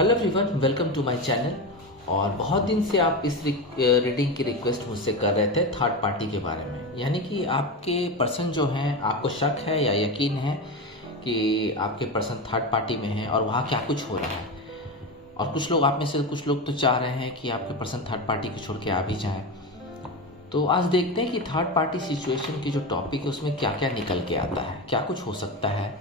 Hello everyone, welcome to my channel. और बहुत दिन से आप इस रीडिंग की रिक्वेस्ट मुझसे कर रहे थे थर्ड पार्टी के बारे में, यानी कि आपके पर्सन जो हैं, आपको शक है या यकीन है कि आपके पर्सन थर्ड पार्टी में है और वहाँ क्या कुछ हो रहा है। और कुछ लोग, आप में से कुछ लोग तो चाह रहे हैं कि आपके पर्सन थर्ड पार्टी को छोड़ के आ भी जाएं। तो आज देखते हैं कि थर्ड पार्टी सिचुएशन की जो टॉपिक है उसमें क्या क्या निकल के आता है, क्या कुछ हो सकता है।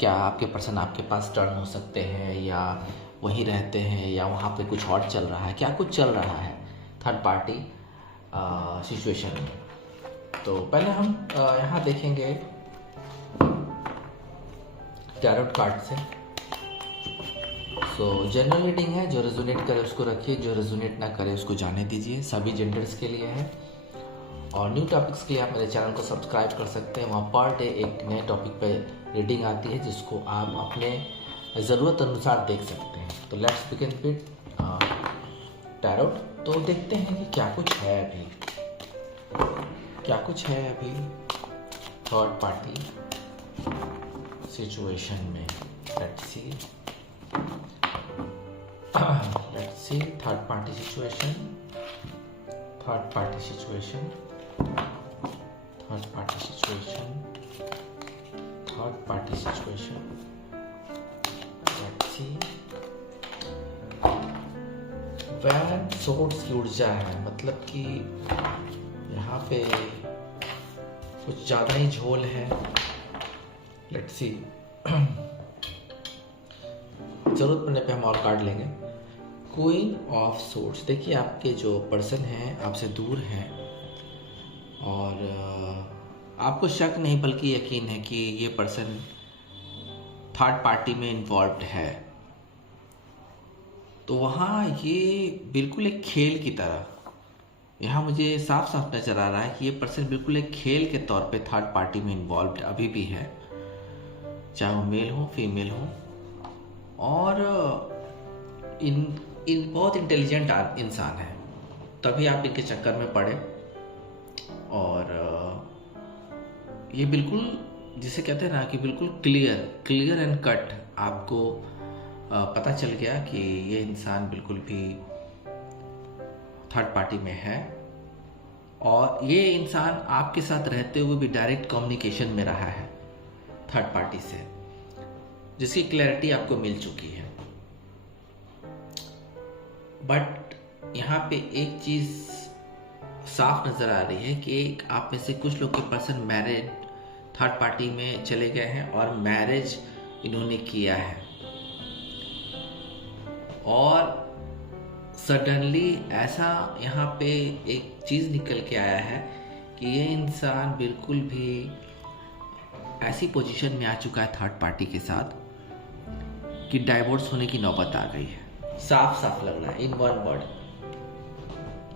क्या आपके पर्सन आपके पास टर्न हो सकते हैं, या वहीं रहते हैं, या वहाँ पे कुछ और चल रहा है, क्या कुछ चल रहा है थर्ड पार्टी सिचुएशन में। तो पहले हम यहाँ देखेंगे टैरोट कार्ड से। सो जनरल रीडिंग है, जो रेजोनेट करे उसको रखिए, जो रेजोनेट ना करे उसको जाने दीजिए। सभी जेंडर्स के लिए है। और न्यू टॉपिक्स के लिए आप मेरे चैनल को सब्सक्राइब कर सकते हैं। वहाँ पर डे एक नए टॉपिक पे रीडिंग आती है जिसको आप अपने ज़रूरत अनुसार देख सकते हैं। तो लेट्स बिगिन विद टैरोट। तो देखते हैं कि क्या कुछ है अभी, क्या कुछ है अभी थर्ड पार्टी सिचुएशन में। Let's see third party situation, third party situation, third party situation, third party situation. Let's see. वैन सोर्ड्स की ऊर्जा है, मतलब कि यहाँ पे कुछ ज़्यादा ही झोल है। Let's see. जरूरत पड़ने पे हम और कार्ड लेंगे। Queen of swords. देखिए, आपके जो पर्सन हैं आपसे दूर हैं और आपको शक नहीं बल्कि यकीन है कि ये पर्सन थर्ड पार्टी में इन्वॉल्व्ड है। तो वहाँ ये बिल्कुल एक खेल की तरह, यहाँ मुझे साफ साफ नज़र आ रहा है कि ये पर्सन बिल्कुल एक खेल के तौर पे थर्ड पार्टी में इन्वॉल्व्ड अभी भी है, चाहे वो मेल हो फीमेल हो। और इन बहुत इंटेलिजेंट इंसान है, तभी आप इनके चक्कर में पड़े। और ये बिल्कुल, जिसे कहते हैं ना कि बिल्कुल क्लियर एंड कट आपको पता चल गया कि ये इंसान बिल्कुल भी थर्ड पार्टी में है। और ये इंसान आपके साथ रहते हुए भी डायरेक्ट कम्युनिकेशन में रहा है थर्ड पार्टी से, जिसकी क्लैरिटी आपको मिल चुकी है। बट यहाँ पे एक चीज साफ नजर आ रही है कि आप में से कुछ लोग के पर्सन मैरिड थर्ड पार्टी में चले गए हैं और मैरिज इन्होंने किया है। और सडनली ऐसा यहाँ पे एक चीज निकल के आया है कि ये इंसान बिल्कुल भी ऐसी पोजीशन में आ चुका है थर्ड पार्टी के साथ कि डाइवोर्स होने की नौबत आ गई है। साफ साफ लग रहा है इन वन वर्ड।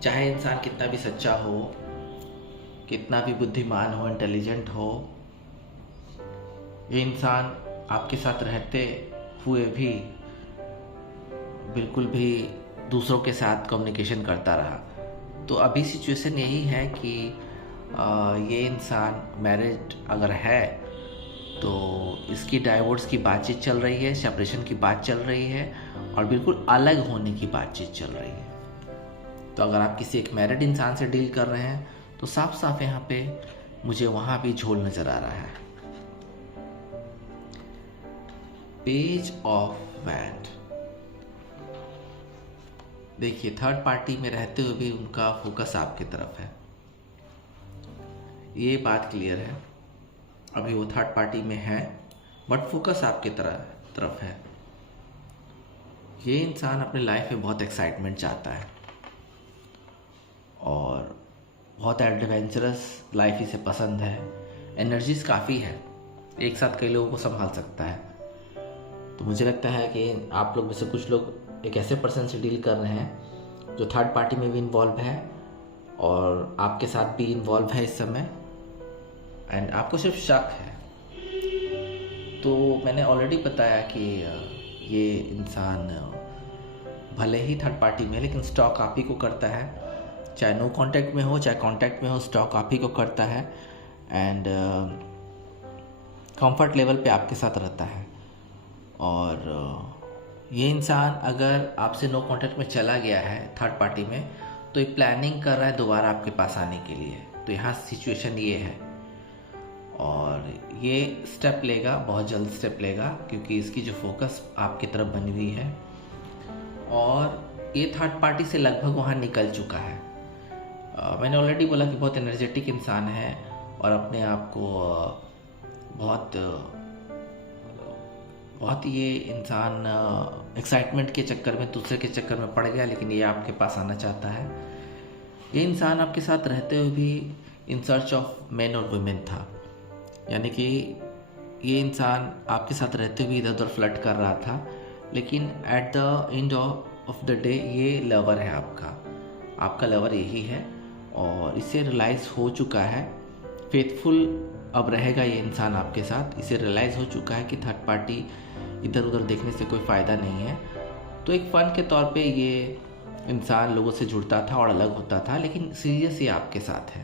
चाहे इंसान कितना भी सच्चा हो, कितना भी बुद्धिमान हो, इंटेलिजेंट हो, ये इंसान आपके साथ रहते हुए भी बिल्कुल भी दूसरों के साथ कम्युनिकेशन करता रहा। तो अभी सिचुएशन यही है कि ये इंसान मैरिड अगर है तो इसकी डाइवोर्स की बातचीत चल रही है, सेपरेशन की बात चल रही है और बिल्कुल अलग होने की बातचीत चल रही है। तो अगर आप किसी एक मैरिड इंसान से डील कर रहे हैं तो साफ साफ यहाँ पे मुझे वहाँ भी झोल नजर आ रहा है। Page of wand. देखिए, थर्ड पार्टी में रहते हुए भी उनका फोकस आपकी तरफ है, ये बात क्लियर है। अभी वो थर्ड पार्टी में है बट फोकस आपके तरफ है। ये इंसान अपने लाइफ में बहुत एक्साइटमेंट चाहता है और बहुत एडवेंचरस लाइफ इसे पसंद है। एनर्जीज काफ़ी है, एक साथ कई लोगों को संभाल सकता है। तो मुझे लगता है कि आप लोग में से कुछ लोग एक ऐसे पर्सन से डील कर रहे हैं जो थर्ड पार्टी में भी इन्वॉल्व है और आपके साथ भी इन्वॉल्व है इस समय, एंड आपको सिर्फ शक है। तो मैंने ऑलरेडी बताया कि ये इंसान भले ही थर्ड पार्टी में, लेकिन स्टॉक आप ही को करता है। चाहे नो कांटेक्ट में हो चाहे कांटेक्ट में हो, स्टॉक आप ही को करता है एंड कंफर्ट लेवल पे आपके साथ रहता है। और ये इंसान अगर आपसे नो कांटेक्ट में चला गया है थर्ड पार्टी में, तो एक प्लानिंग कर रहा है दोबारा आपके पास आने के लिए। तो यहाँ सिचुएशन ये है, और ये स्टेप लेगा, बहुत जल्द स्टेप लेगा, क्योंकि इसकी जो फोकस आपकी तरफ बनी हुई है, और ये थर्ड पार्टी से लगभग वहाँ निकल चुका है। मैंने ऑलरेडी बोला कि बहुत एनर्जेटिक इंसान है और अपने आप को बहुत ये इंसान एक्साइटमेंट के चक्कर में, दूसरे के चक्कर में पड़ गया, लेकिन ये आपके पास आना चाहता है। ये इंसान आपके साथ रहते हुए भी इन सर्च ऑफ मेन और वुमेन था, यानी कि ये इंसान आपके साथ रहते हुए इधर उधर फ्लर्ट कर रहा था, लेकिन at the end of the day ये लवर है आपका लवर यही है, और इसे रियलाइज़ हो चुका है, फेथफुल अब रहेगा ये इंसान आपके साथ। इसे रियलाइज़ हो चुका है कि थर्ड पार्टी इधर उधर देखने से कोई फ़ायदा नहीं है। तो एक फ़न के तौर पे ये इंसान लोगों से जुड़ता था और अलग होता था, लेकिन सीरियस ये आपके साथ है।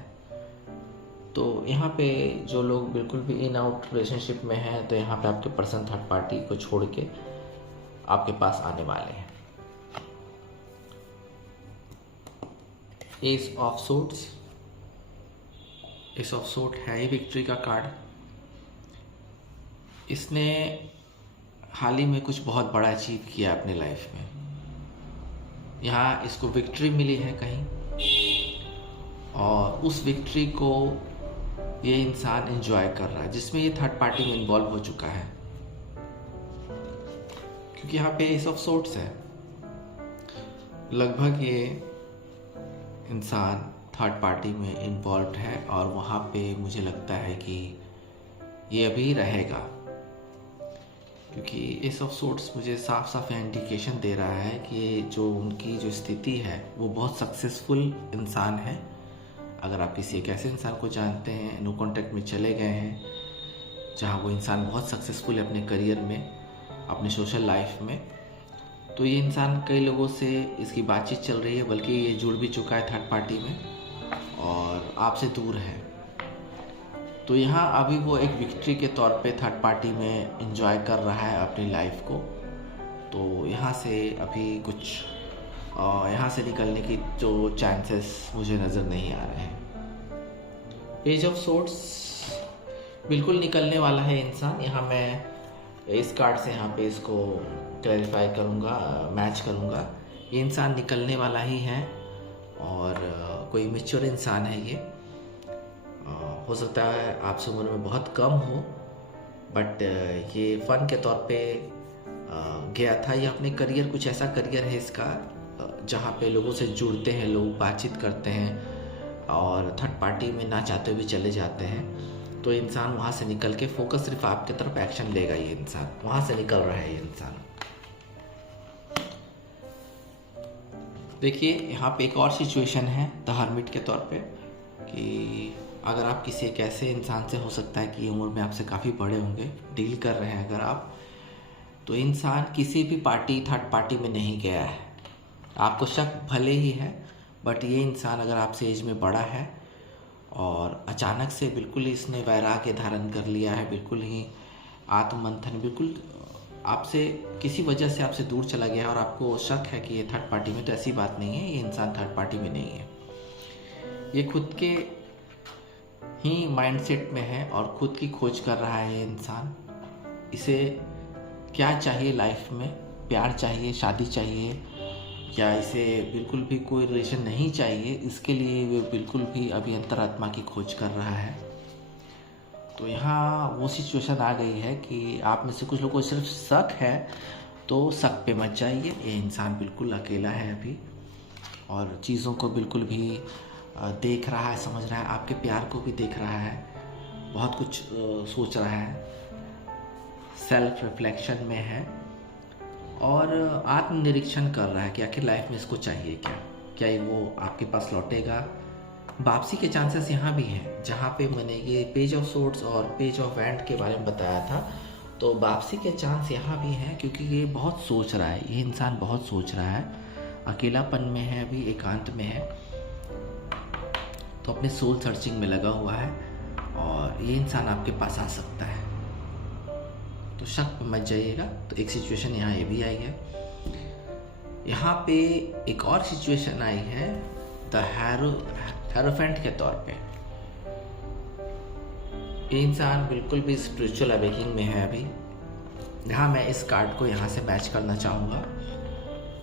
तो यहाँ पे जो लोग बिल्कुल भी इन आउट रिलेशनशिप में हैं, तो यहाँ पे आपके पर्सन थर्ड पार्टी को छोड़ के आपके पास आने वाले हैं। S of suits, S of suit है ही विक्ट्री का कार्ड। इसने हाल ही में कुछ बहुत बड़ा अचीव किया अपनी लाइफ में। यहाँ इसको विक्ट्री मिली है कहीं, और उस विक्ट्री को ये इंसान एंजॉय कर रहा है, जिसमें ये थर्ड पार्टी में इन्वॉल्व हो चुका है, क्योंकि यहाँ पे एस ऑफ सोर्ट्स है। लगभग ये इंसान थर्ड पार्टी में इन्वॉल्व है, और वहाँ पे मुझे लगता है कि ये अभी रहेगा, क्योंकि एस ऑफ सोर्ट्स मुझे साफ साफ इंडिकेशन दे रहा है कि जो उनकी जो स्थिति है वो बहुत सक्सेसफुल इंसान है। अगर आप किसी एक ऐसे इंसान को जानते हैं, नो कांटेक्ट में चले गए हैं, जहाँ वो इंसान बहुत सक्सेसफुल है अपने करियर में, अपने सोशल लाइफ में, तो ये इंसान कई लोगों से इसकी बातचीत चल रही है, बल्कि ये जुड़ भी चुका है थर्ड पार्टी में और आपसे दूर है। तो यहाँ अभी वो एक विक्ट्री के तौर पे थर्ड पार्टी में एंजॉय कर रहा है अपनी लाइफ को। तो यहाँ से अभी कुछ यहाँ से निकलने की जो चांसेस मुझे नज़र नहीं आ रहे हैं। पेज ऑफ सोर्ट्स बिल्कुल निकलने वाला है इंसान। यहाँ मैं इस कार्ड से यहाँ पे इसको क्लैरिफाई करूँगा, मैच करूँगा। ये इंसान निकलने वाला ही है, और कोई मैच्योर इंसान है ये। हो सकता है आपसे उम्र में बहुत कम हो, बट ये फ़न के तौर पे गया था। ये अपने करियर, कुछ ऐसा करियर है इसका जहाँ पे लोगों से जुड़ते हैं, लोग बातचीत करते हैं और थर्ड पार्टी में ना चाहते हुए चले जाते हैं। तो इंसान वहाँ से निकल के फोकस सिर्फ आपके तरफ एक्शन लेगा। ये इंसान वहाँ से निकल रहा है। ये इंसान देखिए, यहाँ पे एक और सिचुएशन है द हर्मिट के तौर पे, कि अगर आप किसी एक ऐसे इंसान से, हो सकता है कि उम्र में आपसे काफ़ी बड़े होंगे, डील कर रहे हैं अगर आप, तो इंसान किसी भी पार्टी, थर्ड पार्टी में नहीं गया है। आपको शक भले ही है, बट ये इंसान अगर आपसे एज में बड़ा है और अचानक से बिल्कुल ही इसने वैराग्य धारण कर लिया है, बिल्कुल ही आत्ममंथन, बिल्कुल आपसे किसी वजह से आपसे दूर चला गया है और आपको शक है कि ये थर्ड पार्टी में, तो ऐसी बात नहीं है, ये इंसान थर्ड पार्टी में नहीं है। ये खुद के ही माइंडसेट में है और खुद की खोज कर रहा है ये इंसान। इसे क्या चाहिए लाइफ में, प्यार चाहिए, शादी चाहिए, या इसे बिल्कुल भी कोई रिलेशन नहीं चाहिए, इसके लिए वो बिल्कुल भी अभी अंतरात्मा की खोज कर रहा है। तो यहाँ वो सिचुएशन आ गई है कि आप में से कुछ लोगों को सिर्फ शक है, तो शक पे मत जाइए। ये इंसान बिल्कुल अकेला है अभी, और चीज़ों को बिल्कुल भी देख रहा है, समझ रहा है, आपके प्यार को भी देख रहा है, बहुत कुछ सोच रहा है, सेल्फ रिफ्लेक्शन में है और आत्मनिरीक्षण कर रहा है कि आखिर लाइफ में इसको चाहिए क्या ये वो आपके पास लौटेगा। वापसी के चांसेस यहाँ भी हैं, जहाँ पे मैंने ये पेज ऑफ सोर्ड्स और पेज ऑफ वैंड के बारे में बताया था, तो वापसी के चांस यहाँ भी हैं, क्योंकि ये बहुत सोच रहा है, ये इंसान बहुत सोच रहा है, अकेलापन में है, अभी एकांत में है, तो अपने सोल सर्चिंग में लगा हुआ है, और ये इंसान आपके पास आ सकता है। तो शक में मत जाइएगा। तो एक सिचुएशन यहाँ ये भी आई है। यहाँ पे एक और सिचुएशन आई है द हेरोफेंट के तौर पे। ये इंसान बिल्कुल भी स्पिरिचुअल अवेकिंग में है अभी। यहाँ मैं इस कार्ड को यहाँ से मैच करना चाहूँगा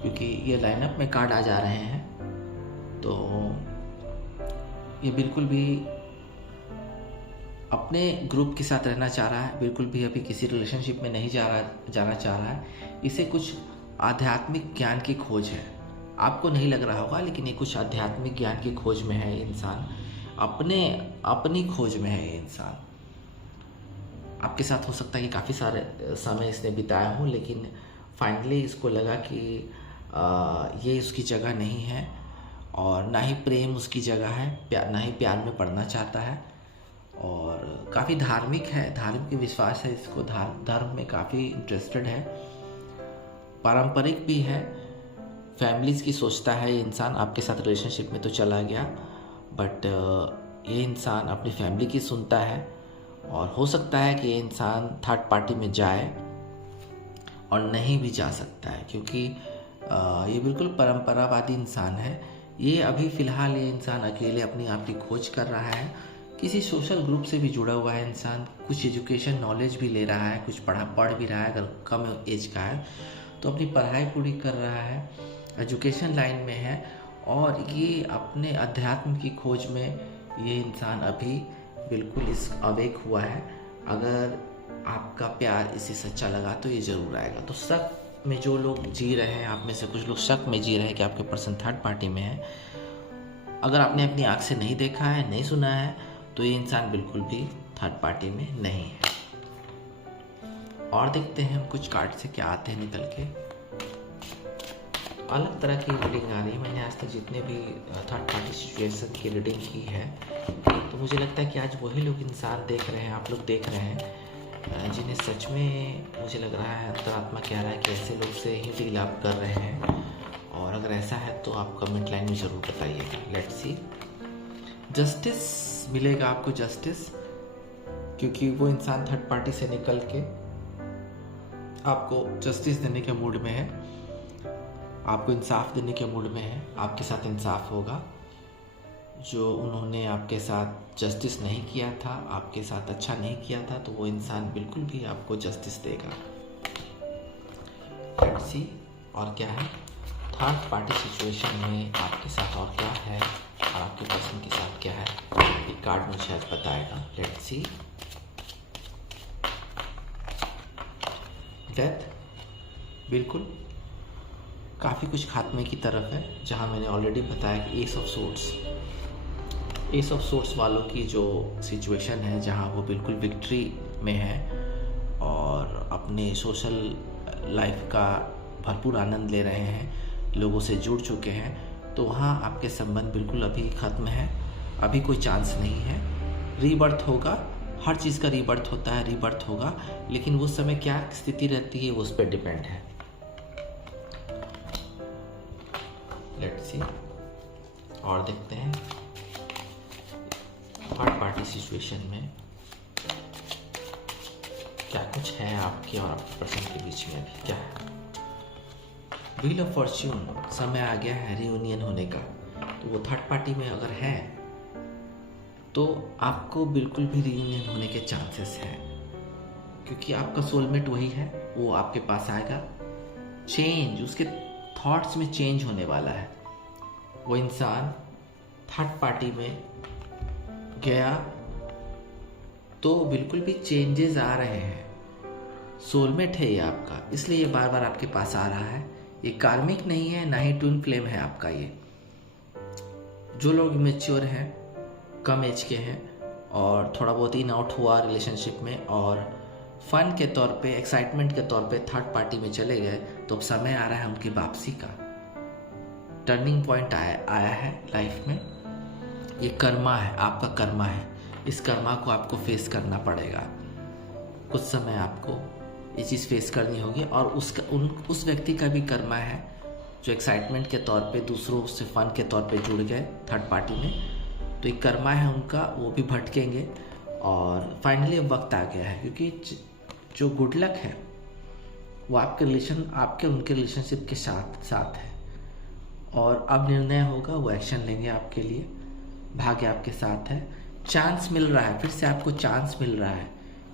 क्योंकि ये लाइनअप में कार्ड आ जा रहे हैं। तो ये बिल्कुल भी अपने ग्रुप के साथ रहना चाह रहा है, बिल्कुल भी अभी किसी रिलेशनशिप में नहीं जाना चाह रहा है। इसे कुछ आध्यात्मिक ज्ञान की खोज है। आपको नहीं लग रहा होगा लेकिन ये कुछ आध्यात्मिक ज्ञान की खोज में है ये इंसान, अपनी खोज में है ये इंसान। आपके साथ हो सकता है कि काफ़ी सारे समय इसने बिताया हो, लेकिन फाइनली इसको लगा कि ये उसकी जगह नहीं है और ना ही प्रेम उसकी जगह है, ना ही प्यार में पड़ना चाहता है। और काफ़ी धार्मिक है, धार्मिक विश्वास है इसको, धर्म में काफ़ी इंटरेस्टेड है, पारंपरिक भी है, फैमिलीज़ की सोचता है ये इंसान। आपके साथ रिलेशनशिप में तो चला गया बट ये इंसान अपनी फैमिली की सुनता है। और हो सकता है कि ये इंसान थर्ड पार्टी में जाए और नहीं भी जा सकता है क्योंकि ये बिल्कुल परंपरावादी इंसान है। ये अभी फ़िलहाल ये इंसान अकेले अपनी आप की खोज कर रहा है। किसी सोशल ग्रुप से भी जुड़ा हुआ है इंसान, कुछ एजुकेशन नॉलेज भी ले रहा है, कुछ पढ़ भी रहा है। अगर कम एज का है तो अपनी पढ़ाई पूरी कर रहा है, एजुकेशन लाइन में है और ये अपने अध्यात्म की खोज में ये इंसान अभी बिल्कुल इस अवेक हुआ है। अगर आपका प्यार इसे सच्चा लगा तो ये ज़रूर आएगा। तो शक में जो लोग जी रहे हैं, आप में से कुछ लोग शक में जी रहे हैं कि आपके पर्सन थर्ड पार्टी में है। अगर आपने अपनी आँख से नहीं देखा है, नहीं सुना है, तो ये इंसान बिल्कुल भी थर्ड पार्टी में नहीं है। और देखते हैं हम कुछ कार्ड से क्या आते हैं निकल के। अलग तरह की रीडिंग आ रही है। मैंने आज तक जितने भी थर्ड पार्टी सिचुएशन की रीडिंग की है तो मुझे लगता है कि आज वही लोग इंसान देख रहे हैं, आप लोग देख रहे हैं जिन्हें सच में मुझे लग रहा है, अंतरात्मा कह रहा है कि ऐसे लोग से ही डील आप कर रहे हैं। और अगर ऐसा है तो आप कमेंट लाइन में ज़रूर बताइएगा। लेट्स सी, जस्टिस मिलेगा आपको, जस्टिस, क्योंकि वो इंसान थर्ड पार्टी से निकल के आपको जस्टिस देने के मूड में है, आपको इंसाफ देने के मूड में है। आपके साथ इंसाफ होगा। जो उन्होंने आपके साथ जस्टिस नहीं किया था, आपके साथ अच्छा नहीं किया था, तो वो इंसान बिल्कुल भी आपको जस्टिस देगा। लेट्स सी और क्या है थर्ड पार्टी सिचुएशन में आपके साथ, और क्या है और आपके पर्सन के साथ क्या है, ये कार्ड मुझे आज बताएगा। लेट्स सी, डेथ बिल्कुल काफ़ी कुछ खात्मे की तरफ है, जहाँ मैंने ऑलरेडी बताया कि एस ऑफ सोर्ट्स वालों की जो सिचुएशन है, जहाँ वो बिल्कुल विक्ट्री में है और अपने सोशल लाइफ का भरपूर आनंद ले रहे हैं, लोगों से जुड़ चुके हैं, तो वहाँ आपके संबंध बिल्कुल अभी ख़त्म है। अभी कोई चांस नहीं है। रीबर्थ होगा, हर चीज़ का रीबर्थ होता है, रीबर्थ होगा, लेकिन उस समय क्या स्थिति रहती है वो उस पर डिपेंड है। लेट्स सी और देखते हैं थर्ड पार्टी सिचुएशन में क्या कुछ है आपके और आपके पर्सन के बीच में। अभी क्या है, व्हील ऑफ फॉर्च्यून, समय आ गया है रियूनियन होने का। तो वो थर्ड पार्टी में अगर है तो आपको बिल्कुल भी रियूनियन होने के चांसेस हैं, क्योंकि आपका सोलमेट वही है, वो आपके पास आएगा। चेंज, उसके थॉट्स में चेंज होने वाला है। वो इंसान थर्ड पार्टी में गया तो बिल्कुल भी चेंजेस आ रहे हैं। सोलमेट है ये आपका, इसलिए ये बार बार आपके पास आ रहा है। ये कार्मिक नहीं है, ना ही ट्विन फ्लेम है आपका। ये जो लोग इमेच्योर हैं, कम एज के हैं और थोड़ा बहुत इन आउट हुआ रिलेशनशिप में और फन के तौर पे, एक्साइटमेंट के तौर पे थर्ड पार्टी में चले गए, तो अब समय आ रहा है उनकी वापसी का। टर्निंग पॉइंट आया है लाइफ में। ये कर्मा है, आपका कर्मा है। इस कर्मा को आपको फेस करना पड़ेगा। कुछ समय आपको ये चीज़ फेस करनी होगी। और उस व्यक्ति का भी कर्मा है जो एक्साइटमेंट के तौर पे दूसरों से फन के तौर पे जुड़ गए थर्ड पार्टी में। तो एक कर्मा है उनका, वो भी भटकेंगे और फाइनली अब वक्त आ गया है, क्योंकि जो गुड लक है वो आपके उनके रिलेशनशिप के साथ है, और अब निर्णय होगा, वो एक्शन लेंगे आपके लिए, भाग्य आपके साथ है, चांस मिल रहा है, फिर से आपको चांस मिल रहा है,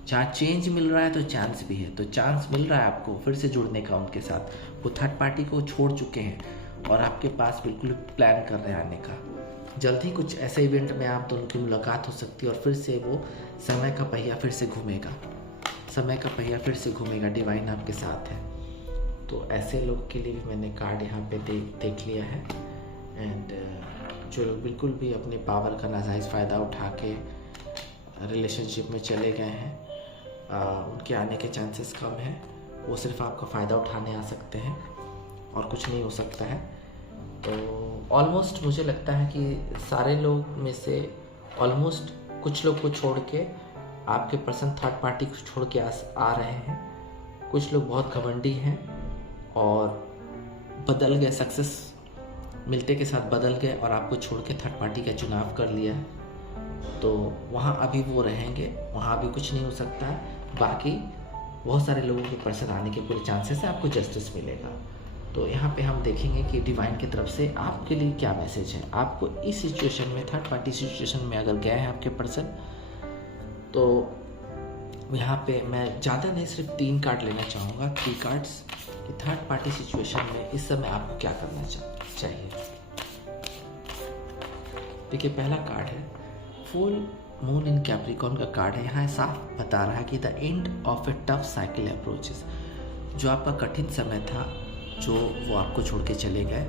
जहाँ चेंज मिल रहा है तो चांस भी है, तो चांस मिल रहा है आपको फिर से जुड़ने का उनके साथ। वो थर्ड पार्टी को छोड़ चुके हैं और आपके पास बिल्कुल प्लान कर रहे हैं आने का। जल्द ही कुछ ऐसे इवेंट में आप दोनों की मुलाकात हो सकती है और फिर से वो समय का पहिया फिर से घूमेगा, समय का पहिया फिर से घूमेगा, डिवाइन आपके साथ है। तो ऐसे लोग के लिए भी मैंने कार्ड यहाँ पे देख लिया है। एंड जो लोग बिल्कुल भी अपने पावर का नाजायज़ फ़ायदा उठा के रिलेशनशिप में चले गए हैं, उनके आने के चांसेस कम हैं। वो सिर्फ आपका फ़ायदा उठाने आ सकते हैं और कुछ नहीं हो सकता है। तो ऑलमोस्ट मुझे लगता है कि सारे लोग में से ऑलमोस्ट कुछ लोग को छोड़ के आपके पर्सन थर्ड पार्टी को छोड़ के आ रहे हैं। कुछ लोग बहुत घमंडी हैं और बदल गए, सक्सेस मिलते के साथ बदल गए और आपको छोड़ के थर्ड पार्टी का चुनाव कर लिया है। तो वहाँ अभी वो रहेंगे, वहाँ अभी कुछ नहीं हो सकता है। बाकी बहुत सारे लोगों के पर्सन आने के पूरे चांसेस है, आपको जस्टिस मिलेगा। तो यहाँ पे हम देखेंगे कि डिवाइन की तरफ से आपके लिए क्या मैसेज है। आपको इस सिचुएशन में, थर्ड पार्टी सिचुएशन में अगर गए हैं आपके पर्सन, तो यहाँ पे मैं ज़्यादा नहीं, सिर्फ 3 कार्ड लेना चाहूँगा, 3 कार्ड्स, कि थर्ड पार्टी सिचुएशन में इस समय आपको क्या करना चाहिए। देखिए, पहला कार्ड है फुल मून इन कैप्रिकॉर्न का कार्ड है। यहाँ साफ बता रहा है कि the end of A tough cycle approaches. जो आपका कठिन समय था, जो वो आपको छोड़ के चले गए,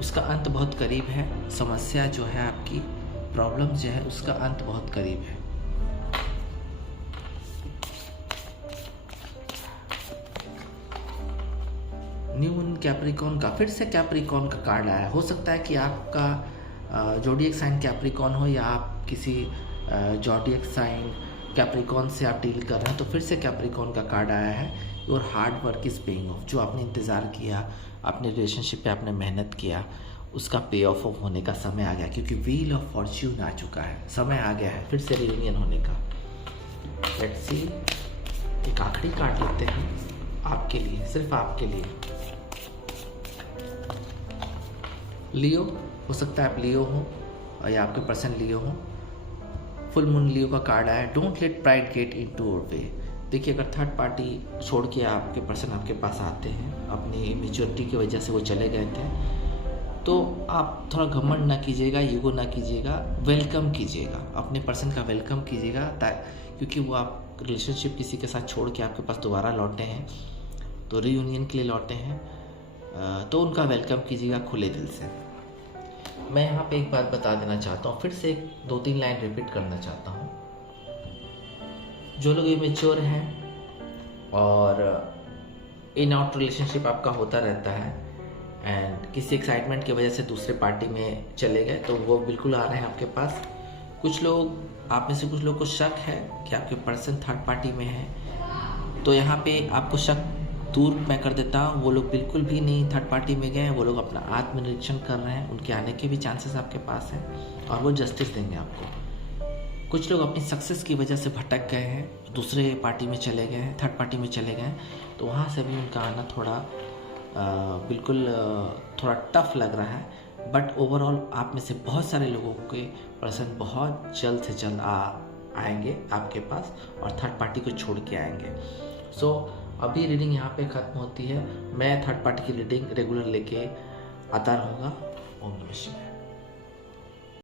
उसका अंत बहुत करीब है। समस्या जो है आपकी, प्रॉब्लम जो है, उसका अंत बहुत करीब है। न्यू मून कैप्रिकॉर्न का, फिर से कैप्रिकॉर्न का कार्ड आया। हो सकता है कि आपका जोडिएक साइन कैप्रिकॉर्न हो या आप किसी जोडिएक साइन कैप्रिकॉर्न से आप डील कर रहे हैं, तो फिर से कैप्रिकॉर्न का कार्ड आया है। Your hard work is paying off. जो आपने इंतज़ार किया, अपने रिलेशनशिप पे आपने मेहनत किया, उसका पे ऑफ होने का समय आ गया, क्योंकि व्हील ऑफ फॉर्च्यून आ चुका है, समय आ गया है फिर से रियूनियन होने का। लेट्स सी, एक आखिरी कार्ड लेते हैं आपके लिए, सिर्फ आपके लिए। लियो, हो सकता है आप लियो हो या आपके पर्सन लियो हो। फुल मून लियो का कार्ड आया। Don't let pride get into your way. देखिए, अगर थर्ड पार्टी छोड़ के आपके पर्सन आपके पास आते हैं, अपनी इमेच्योरिटी की वजह से वो चले गए थे, तो आप थोड़ा घमंड ना कीजिएगा, ईगो ना कीजिएगा, वेलकम कीजिएगा, अपने पर्सन का वेलकम कीजिएगा, क्योंकि वो आप रिलेशनशिप किसी के साथ छोड़ के आपके पास दोबारा लौटे हैं, तो रीयूनियन के लिए लौटे हैं, तो उनका वेलकम कीजिएगा खुले दिल से। मैं यहाँ पे एक बात बता देना चाहता हूँ, फिर से 2-3 लाइन रिपीट करना चाहता हूँ। जो लोग इमेच्योर हैं और इन आउट रिलेशनशिप आपका होता रहता है एंड किसी एक्साइटमेंट की वजह से दूसरे पार्टी में चले गए, तो वो बिल्कुल आ रहे हैं आपके पास। कुछ लोग, आप में से कुछ लोग को शक है कि आपके पर्सन थर्ड पार्टी में है, तो यहाँ पे आपको शक दूर मैं कर देता हूँ। वो लोग बिल्कुल भी नहीं थर्ड पार्टी में गए हैं, वो लोग अपना आत्मनिरीक्षण कर रहे हैं, उनके आने के भी चांसेस आपके पास हैं और वो जस्टिस देंगे आपको। कुछ लोग अपनी सक्सेस की वजह से भटक गए हैं, दूसरे पार्टी में चले गए हैं, थर्ड पार्टी में चले गए हैं, तो वहाँ से भी उनका आना थोड़ा बिल्कुल थोड़ा टफ लग रहा है। बट ओवरऑल आप में से बहुत सारे लोगों के पर्सन बहुत जल्द से जल्द आएंगे आपके पास और थर्ड पार्टी को छोड़ के आएंगे। सो अभी रीडिंग यहाँ पे ख़त्म होती है। मैं थर्ड पार्टी की रीडिंग रेगुलर लेके आता रहूँगा। ओम नमः शिवाय।